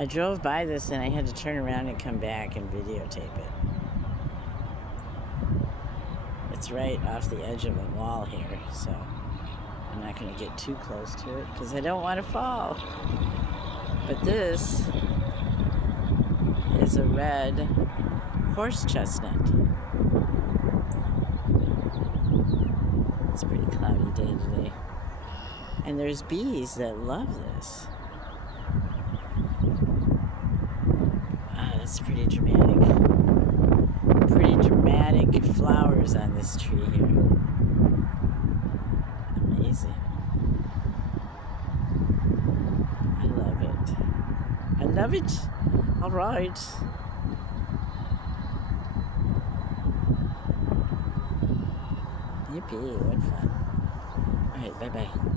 I drove by this and I had to turn around and come back and videotape it. It's right off the edge of a wall here, so I'm not going to get too close to it because I don't want to fall. But this is a red horse chestnut. It's a pretty cloudy day today. And there's bees that love this. That's pretty dramatic. Pretty dramatic flowers on this tree here. Amazing. I love it. I love it. All right. Yippee, what fun. All right, bye-bye.